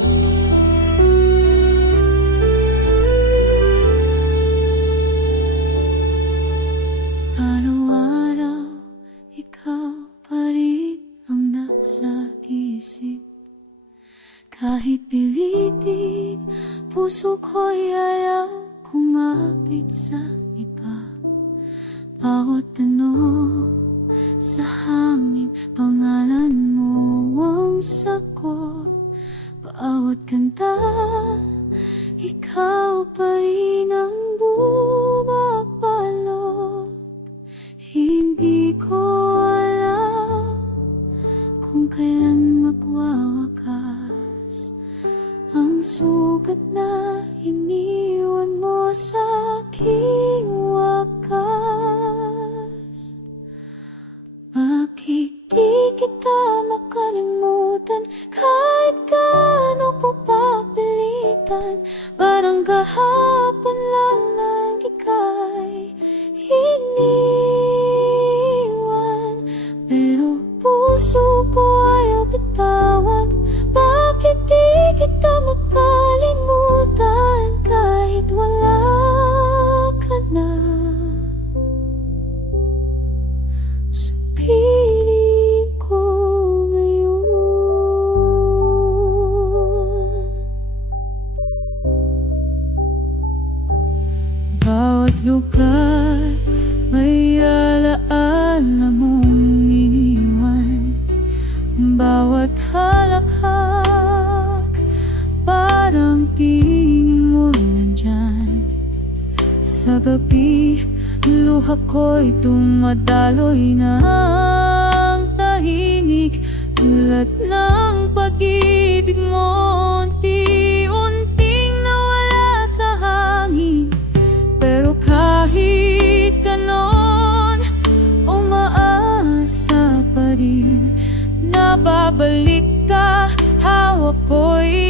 Araw-araw, ikaw pa rin ang nasa isip. Kahit pilitin, puso ko'y ayaw kumapit sa iba. Bawat tanong sa hangin, pangalan kailan magwawakas Ang sugat na iniwan mo sa aking wakas? Bakit di kita makalimutan Kahit gaano ko papilitan? Parang kahapon lugar may alaala mong iniwan. Bawat halakhak parang tingin mo nandyan. Sa gabi, luha ko'y dumadaloy ng tahimik. Tulad ng pag-ibig mo boy